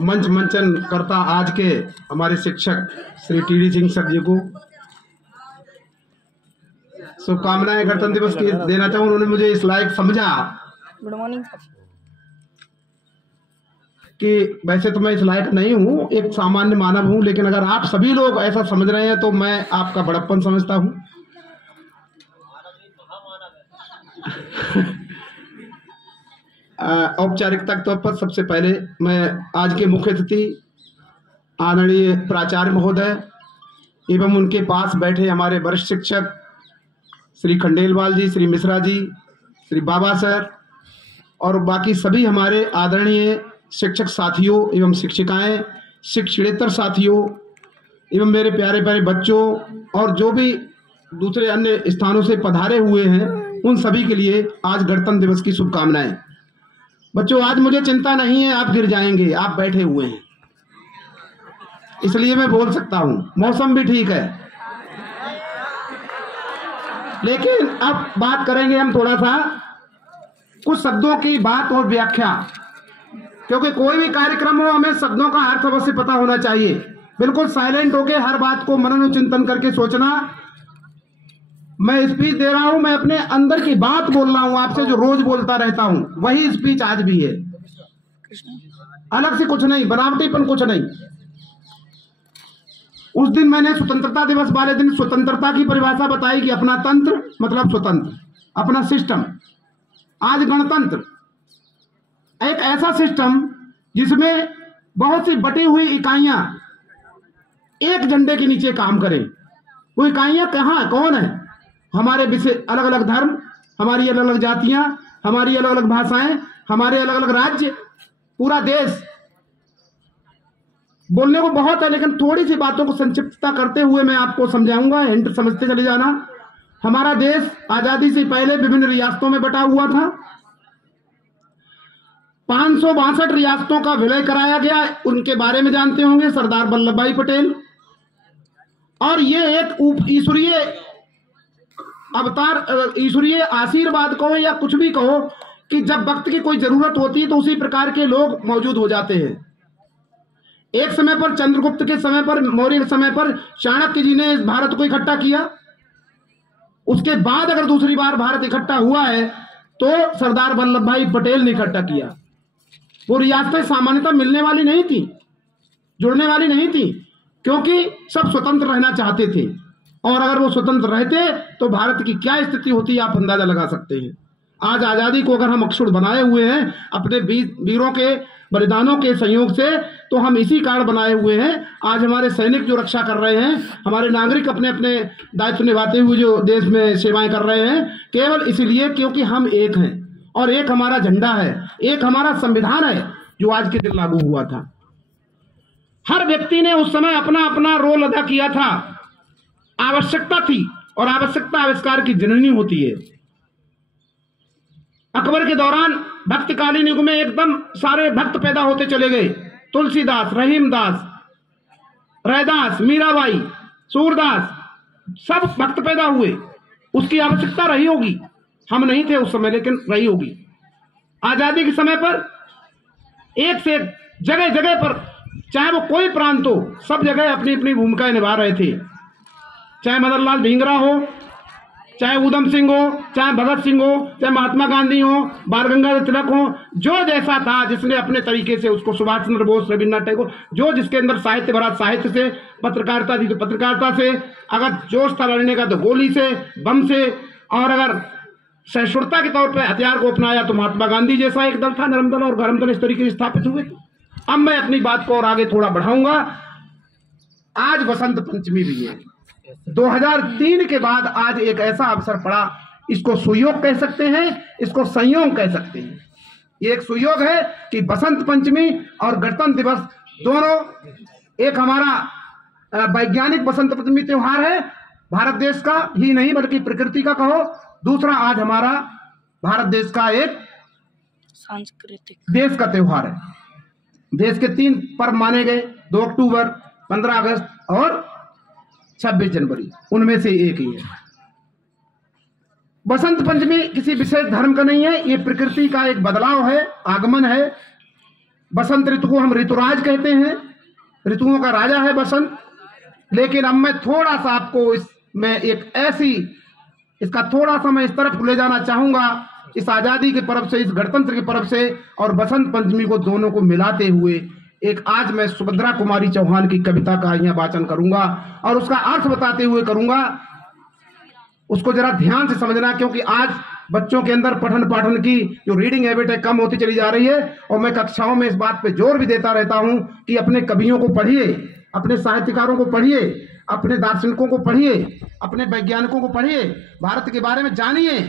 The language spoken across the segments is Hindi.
मंच मंचन करता आज के हमारे शिक्षक श्री टी.डी. सिंह सर जी को शुभकामनाएं गणतंत्र दिवस की देना चाहूँ। उन्होंने मुझे इस लायक समझा। Good morning. कि वैसे तो मैं इस लायक नहीं हूँ, एक सामान्य मानव हूँ, लेकिन अगर आप सभी लोग ऐसा समझ रहे हैं तो मैं आपका बड़प्पन समझता हूँ। औपचारिकता के तौर पर सबसे पहले मैं आज के मुख्य अतिथि आदरणीय प्राचार्य महोदय एवं उनके पास बैठे हमारे वरिष्ठ शिक्षक श्री खंडेलवाल जी, श्री मिश्रा जी, श्री बाबा सर और बाकी सभी हमारे आदरणीय शिक्षक साथियों एवं शिक्षिकाएं, शिक्षणेतर साथियों एवं मेरे प्यारे प्यारे बच्चों और जो भी दूसरे अन्य स्थानों से पधारे हुए हैं, उन सभी के लिए आज गणतंत्र दिवस की शुभकामनाएं। बच्चों, आज मुझे चिंता नहीं है आप गिर जाएंगे, आप बैठे हुए हैं इसलिए मैं बोल सकता हूं। मौसम भी ठीक है, लेकिन अब बात करेंगे हम थोड़ा सा कुछ शब्दों की बात और व्याख्या, क्योंकि कोई भी कार्यक्रम हो हमें शब्दों का अर्थ अवश्य पता होना चाहिए। बिल्कुल साइलेंट होकर हर बात को मनन चिंतन करके सोचना। मैं स्पीच दे रहा हूं, मैं अपने अंदर की बात बोल रहा हूं आपसे, जो रोज बोलता रहता हूं, वही स्पीच आज भी है। अलग से कुछ नहीं, बनावटीपन कुछ नहीं। उस दिन मैंने स्वतंत्रता दिवस वाले दिन स्वतंत्रता की परिभाषा बताई कि अपना तंत्र मतलब स्वतंत्र, अपना सिस्टम। आज गणतंत्र एक ऐसा सिस्टम जिसमें बहुत सी बटी हुई इकाइयां एक झंडे के नीचे काम करें। वो इकाइयां कहाँ कौन है? हमारे विषय अलग अलग धर्म, हमारी अलग अलग जातियां, हमारी अलग अलग भाषाएं, हमारे अलग अलग राज्य, पूरा देश। बोलने को बहुत है, लेकिन थोड़ी सी बातों को संक्षिप्तता करते हुए मैं आपको समझाऊंगा, हिंट समझते चले जाना। हमारा देश आजादी से पहले विभिन्न रियासतों में बटा हुआ था। 562 रियासतों का विलय कराया गया, उनके बारे में जानते होंगे, सरदार वल्लभ भाई पटेल। और ये एक ईश्वरीय अवतार, ईश्वरीय आशीर्वाद कहो या कुछ भी कहो, कि जब वक्त की कोई जरूरत होती है तो उसी प्रकार के लोग मौजूद हो जाते हैं। एक समय पर चंद्रगुप्त के समय पर, मौर्य के समय पर चाणक्य जी ने भारत को इकट्ठा किया। उसके बाद अगर दूसरी बार भारत इकट्ठा हुआ है तो सरदार वल्लभ भाई पटेल ने इकट्ठा किया। वो रियासतें सामान्यतः मिलने वाली नहीं थी, जुड़ने वाली नहीं थी, क्योंकि सब स्वतंत्र रहना चाहते थे। और अगर वो स्वतंत्र रहते तो भारत की क्या स्थिति होती आप अंदाजा लगा सकते हैं। आज आजादी को अगर हम अक्षुण्ण बनाए हुए हैं अपने वीरों के बलिदानों के संयोग से, तो हम इसी कारण बनाए हुए हैं। आज हमारे सैनिक जो रक्षा कर रहे हैं, हमारे नागरिक अपने अपने दायित्व निभाते हुए जो देश में सेवाएं कर रहे हैं, केवल इसलिए क्योंकि हम एक हैं और एक हमारा झंडा है, एक हमारा संविधान है जो आज के दिन लागू हुआ था। हर व्यक्ति ने उस समय अपना अपना रोल अदा किया था। आवश्यकता थी, और आवश्यकता आविष्कार की जननी होती है। अकबर के दौरान भक्तकालीन युग में एकदम सारे भक्त पैदा होते चले गए। तुलसीदास, रहीमदास, रैदास, मीराबाई, सूरदास, सब भक्त पैदा हुए। उसकी आवश्यकता रही होगी, हम नहीं थे उस समय, लेकिन रही होगी। आजादी के समय पर एक से जगह जगह पर, चाहे वो कोई प्रांत हो, सब जगह अपनी अपनी भूमिकाएं निभा रहे थे। चाहे मदनलाल धिंगरा हो, चाहे उधम सिंह हो, चाहे भगत सिंह हो, चाहे महात्मा गांधी हो, बाल गंगाधर तिलक हो, जो जैसा था, जिसने अपने तरीके से उसको, सुभाष चंद्र बोस, रविन्द्रनाथ टैगोर, जो जिसके अंदर साहित्य भरा साहित्य से, पत्रकारिता थी तो पत्रकारिता से, अगर जोश था लड़ने का तो गोली से, बम से, और अगर सहिष्णुता के तौर पर हथियार को अपनाया तो महात्मा गांधी जैसा एक दल था, नरम दल और गरम दल इस तरीके से स्थापित हुए। अब मैं अपनी बात को और आगे थोड़ा बढ़ाऊंगा। आज बसंत पंचमी भी है। 2003 के बाद आज एक ऐसा अवसर पड़ा, इसको सुयोग कह सकते हैं, इसको संयोग कह सकते हैं। ये एक सुयोग है कि बसंत पंचमी और गणतंत्र दिवस दोनों, एक हमारा वैज्ञानिक बसंत पंचमी त्योहार है, भारत देश का ही नहीं बल्कि प्रकृति का कहो। दूसरा आज हमारा भारत देश का एक सांस्कृतिक देश का त्योहार है। देश के 3 पर्व माने गए, 2 अक्टूबर, 15 अगस्त और 26 जनवरी, उनमें से एक ही है। बसंत पंचमी किसी विशेष धर्म का नहीं है, ये प्रकृति का एक बदलाव है, आगमन है। बसंत ऋतु को हम ऋतुराज कहते हैं, ऋतुओं का राजा है बसंत। लेकिन अब मैं थोड़ा सा आपको इसमें एक ऐसी इसका थोड़ा सा मैं इस तरफ ले जाना चाहूंगा, इस आजादी के पर्व से, इस गणतंत्र के पर्व से और बसंत पंचमी को दोनों को मिलाते हुए एक आज मैं सुभद्रा कुमारी चौहान की कविता का यहाँ वाचन करूंगा और उसका अर्थ बताते हुए करूंगा। उसको जरा ध्यान से समझना, क्योंकि आज बच्चों के अंदर पठन पाठन की जो रीडिंग हैबिट है कम होती चली जा रही है। और मैं कक्षाओं में इस बात पे जोर भी देता रहता हूं कि अपने कवियों को पढ़िए, अपने साहित्यकारों को पढ़िए, अपने दार्शनिकों को पढ़िए, अपने वैज्ञानिकों को पढ़िए, भारत के बारे में जानिए,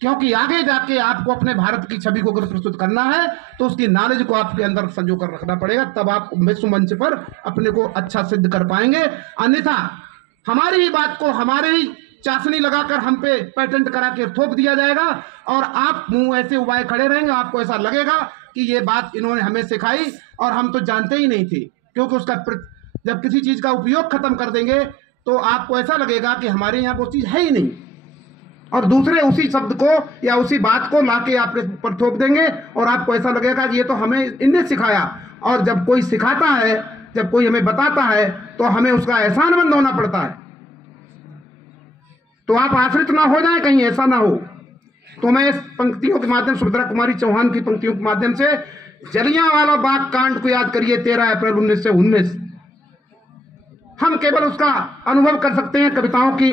क्योंकि आगे जाके आपको अपने भारत की छवि को अगर प्रस्तुत करना है तो उसकी नॉलेज को आपके अंदर संजो कर रखना पड़ेगा, तब आप विश्व मंच पर अपने को अच्छा सिद्ध कर पाएंगे। अन्यथा हमारी ही बात को हमारे ही चाशनी लगाकर हम पे पेटेंट करा के थोप दिया जाएगा और आप मुंह ऐसे उबाए खड़े रहेंगे। आपको ऐसा लगेगा कि ये बात इन्होंने हमें सिखाई और हम तो जानते ही नहीं थे, क्योंकि उसका जब किसी चीज का उपयोग खत्म कर देंगे तो आपको ऐसा लगेगा कि हमारे यहाँ वो चीज है ही नहीं, और दूसरे उसी शब्द को या उसी बात को लाके आपके ऊपर थोप देंगे और आपको ऐसा लगेगा कि ये तो हमें इनने सिखाया। और जब कोई सिखाता है, जब कोई हमें बताता है तो हमें उसका एहसानमंद होना पड़ता है। तो आप आश्रित ना हो जाए, कहीं ऐसा ना हो। तो मैं इस पंक्तियों के माध्यम, सुभद्रा कुमारी चौहान की पंक्तियों के माध्यम से जलियांवाला बाग कांड को याद करिए, 13 अप्रैल 1919। हम केवल उसका अनुभव कर सकते हैं कविताओं की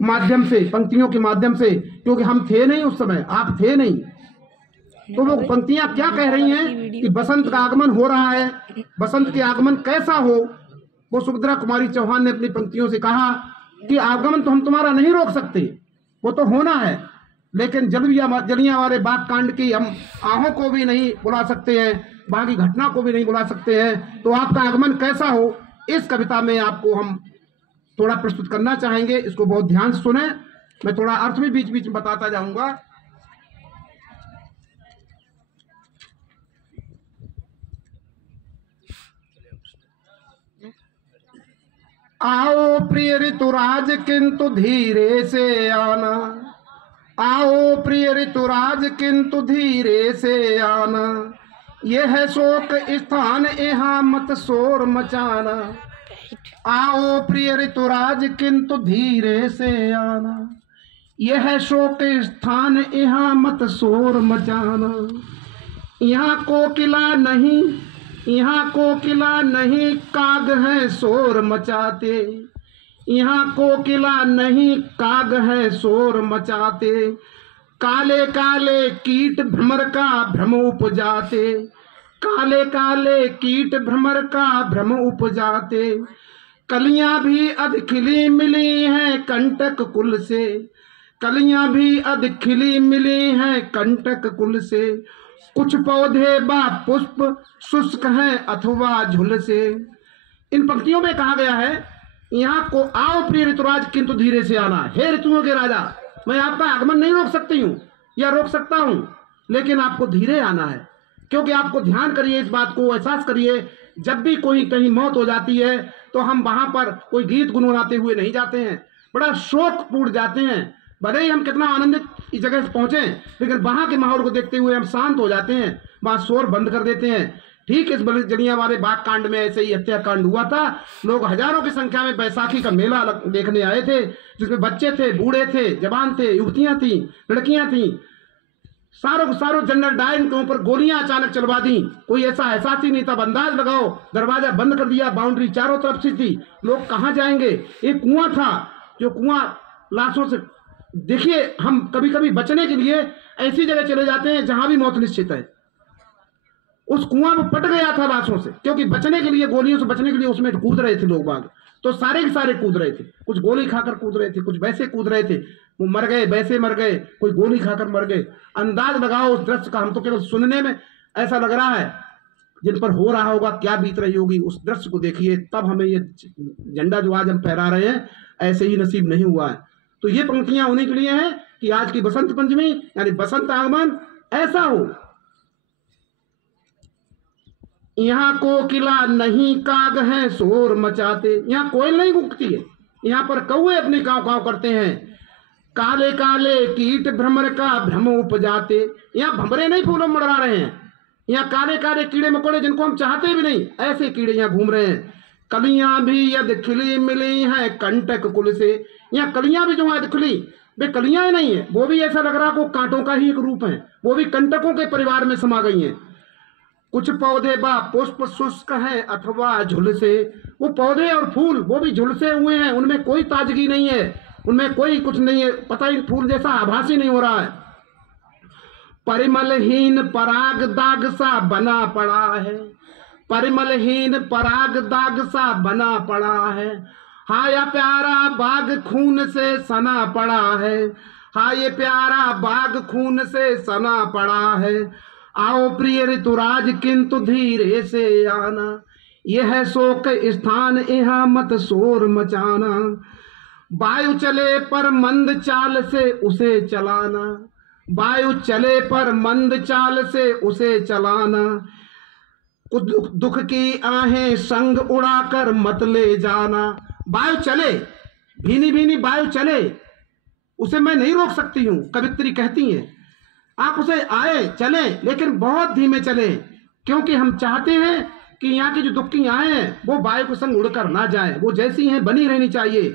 माध्यम से, पंक्तियों के माध्यम से, क्योंकि हम थे नहीं उस समय, आप थे नहीं। तो वो पंक्तियां क्या कह रही हैं कि बसंत का आगमन हो रहा है, बसंत के आगमन कैसा हो। वो सुभद्रा कुमारी चौहान ने अपनी पंक्तियों से कहा कि आगमन तो हम तुम्हारा नहीं रोक सकते, वो तो होना है, लेकिन जलियांवाले बाग कांड की हम आहों को भी नहीं बुला सकते हैं, वहां की घटना को भी नहीं बुला सकते हैं। तो आपका आगमन कैसा हो, इस कविता में आपको हम थोड़ा प्रस्तुत करना चाहेंगे। इसको बहुत ध्यान से सुने, मैं थोड़ा अर्थ भी बीच बीच में बताता जाऊंगा। आओ प्रिय ऋतुराज किंतु धीरे से आना, आओ प्रिय ऋतुराज किंतु धीरे से आना, ये है शोक स्थान यहाँ मत शोर मचाना। आओ प्रिय ऋतुराज किंतु धीरे से आना, यह है शोक स्थान यहाँ मत शोर मचाना। यहाँ कोकिला नहीं, यहाँ कोकिला नहीं, काग है शोर मचाते, यहाँ कोकिला नहीं, काग है शोर मचाते। काले काले कीट भ्रमर का भ्रम उपजाते, काले काले कीट भ्रमर का भ्रम उपजाते। कलियां भी अध खिली मिली हैं कंटक कुल से, कलियां भी अध खिली मिली हैं कंटक कुल से। कुछ पौधे बा पुष्प शुष्क हैं अथवा झुल से। इन पंक्तियों में कहा गया है, यहाँ को आओ प्रिय ऋतुराज किंतु धीरे से आना। हे ऋतुओं के राजा, मैं आपका आगमन नहीं रोक सकती हूँ या रोक सकता हूँ, लेकिन आपको धीरे आना है, क्योंकि आपको ध्यान करिए, इस बात को एहसास करिए, जब भी कोई कहीं मौत हो जाती है तो हम वहां पर कोई गीत गुनगुनाते हुए नहीं जाते हैं, बड़ा शोक पूर्ण जाते हैं। भले ही हम कितना आनंदित इस जगह से पहुंचे, लेकिन वहां के माहौल को देखते हुए हम शांत हो जाते हैं, वहां शोर बंद कर देते हैं। ठीक इस जलियांवाले बाग कांड में ऐसे ही हत्याकांड हुआ था। लोग हजारों की संख्या में बैसाखी का मेला देखने आए थे, जिसमें बच्चे थे, बूढ़े थे, जवान थे, युवतियां थी, लड़कियां थी। सारों जनरल डायर के ऊपर गोलियां अचानक चलवा दी। कोई ऐसा एहसास ही नहीं था, अंदाज लगाओ, दरवाजा बंद कर दिया, बाउंड्री चारों तरफ से थी, लोग कहाँ जाएंगे। एक कुआं था, जो कुआं लाशों से, देखिए हम कभी कभी बचने के लिए ऐसी जगह चले जाते हैं जहां भी मौत निश्चित है। उस कुआं में पट गया था लाशों से, क्योंकि बचने के लिए, गोलियों से बचने के लिए उसमें कूद रहे थे लोग बाग। तो सारे के सारे कूद रहे थे, कुछ गोली खाकर कूद रहे थे, कुछ वैसे कूद रहे थे, वो मर गए, वैसे मर गए, कोई गोली खाकर मर गए। अंदाज लगाओ उस दृश्य का, हम तो केवल सुनने में ऐसा लग रहा है, जिन पर हो रहा होगा क्या बीत रही होगी, उस दृश्य को देखिए, तब हमें ये झंडा जो आज हम फहरा रहे हैं ऐसे ही नसीब नहीं हुआ है। तो ये पंक्तियां उन्हीं के लिए हैं कि आज की बसंत पंचमी यानी बसंत आगमन ऐसा हो। यहाँ कोकिला नहीं, काग है शोर मचाते, यहाँ कोयल नहीं कूकती है, यहाँ पर कौवे अपने काव काव करते हैं। काले काले कीट भ्रमर का भ्रम उपजाते, यहाँ भंवरे नहीं फूलों मंडरा रहे हैं, यहाँ काले काले कीड़े मकोड़े जिनको हम चाहते भी नहीं, ऐसे कीड़े यहाँ घूम रहे हैं। कलियां भी यदि खिली मिली हैं कंटक कुल से, यहाँ कलियां भी जो है खिली, वे कलियां ही नहीं है, वो भी ऐसा लग रहा को कांटों का ही एक रूप है, वो भी कंटकों के परिवार में समा गई हैं। कुछ पौधे बा पुष्प शुष्क हैं अथवा झुलसे, वो पौधे और फूल वो भी झुलसे हुए हैं, उनमें कोई ताजगी नहीं है, उनमें कोई कुछ नहीं है, पता ही फूल जैसा आभास ही नहीं हो रहा है। परिमलहीन पराग दाग सा बना पड़ा है, परिमलहीन पराग दाग सा बना पड़ा है। हाय प्यारा बाग खून से सना पड़ा है, हाय प्यारा बाग खून से सना पड़ा है। आओ प्रिय ऋतुराज किंतु धीरे से आना, यह शोक स्थान यहाँ मत शोर मचाना। वायु चले पर मंद चाल से उसे चलाना, वायु चले पर मंद चाल से उसे चलाना। दुख की आहें संग उड़ाकर मत ले जाना। वायु चले, भीनी भीनी वायु चले, उसे मैं नहीं रोक सकती हूँ, कवित्री कहती हैं। आप उसे आए चले लेकिन बहुत धीमे चले, क्योंकि हम चाहते हैं कि यहाँ की जो दुख की आहें हैं वो वायु के संग उड़कर ना जाए, वो जैसी हैं बनी रहनी चाहिए।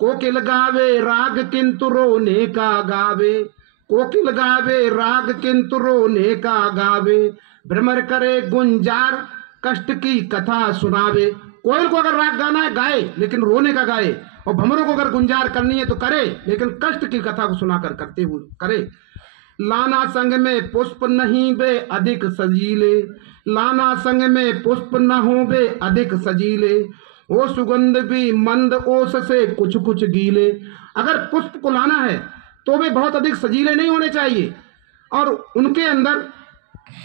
कोकिल गावे राग किंतु रोने का गावे, कोकिल गावे राग किंतु रोने का गावे। भ्रमर करे गुंजार कष्ट की कथा सुनावे। कोयल को अगर राग गाना है गाए लेकिन रोने का गाए, और भ्रमरों को अगर गुंजार करनी है तो करे लेकिन कष्ट की कथा को सुनाकर करते हुए करे। लाना संग में पुष्प नहीं बे अधिक सजीले, लाना संग में पुष्प न हो बे अधिक सजीले। वो सुगंध भी मंद ओस से कुछ कुछ गीले। अगर पुष्प को लाना है तो वे बहुत अधिक सजीले नहीं होने चाहिए, और उनके अंदर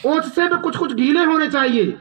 ओस से भी कुछ कुछ गीले होने चाहिए।